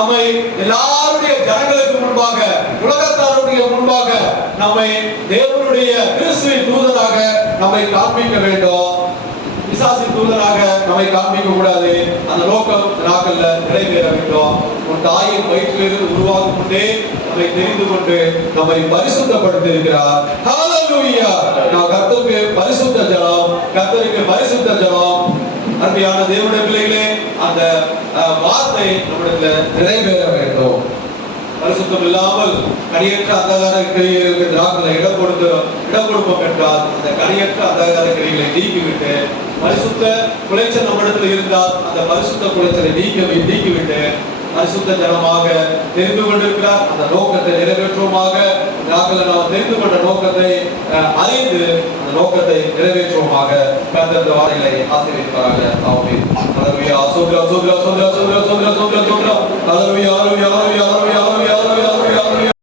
நம்மை எல்லாருடைய ஜனங்களுக்கு முன்பாக, உலகத்தாருடைய முன்பாக நம்மை தேவனுடைய கிறிஸ்துவின் தூதராக நம்மை காண்பிக்க வேண்டும். பிசாசின் தூதராக நம்மை காண்பிக்க கூடாது. அந்த நோக்கம் நாட்கள்ல நிறைவேற வேண்டும். உன் தாயின் வயிற்றிலிருந்து உருவாகும் முன்னே நம்மை தெரிந்து கொண்டு நம்மை பரிசுத்தப்படுத்தி இருக்கிறார். ஹல்லேலூயா. நாம் கர்த்தருக்கு பரிசுத்த ஜனம், கர்த்தருக்கு பரிசுத்த ஜனம். அருமையான தேவனுடைய பிள்ளைகளே, அந்த வார்த்தை நம்மிடத்துல நிறைவேற வேண்டும். பரிசுத்தம் இல்லாமல் கனியற்ற அந்தகார கிரியைகளுக்கு நாட்களை இடம் கொடுப்போம் என்றால் அந்த கனியற்ற அந்தகார கிரியைகளை நீக்கிவிட்டு பரிசுத்த குலைச்சல் நம்மிடத்தில் இருந்தால் அந்த பரிசுத்த குலைச்சலை நீக்கிவிட்டு பரிசுத்த ஜனமாக தெரிந்து கொண்டிருக்கிறார். அந்த நோக்கத்தை நிறைவேற்றுவோமாக. நாங்கள் நாம் தெரிந்து கொண்ட நோக்கத்தை அறிந்து அந்த நோக்கத்தை நிறைவேற்றுவோமாக. கர்த்தர் வார்த்தைகளை ஆசீர்வதிப்பாராக. ஆமென். ஹல்லேலூயா. சோத்ரா சோத்ரா சோத்ரா சோத்ரா.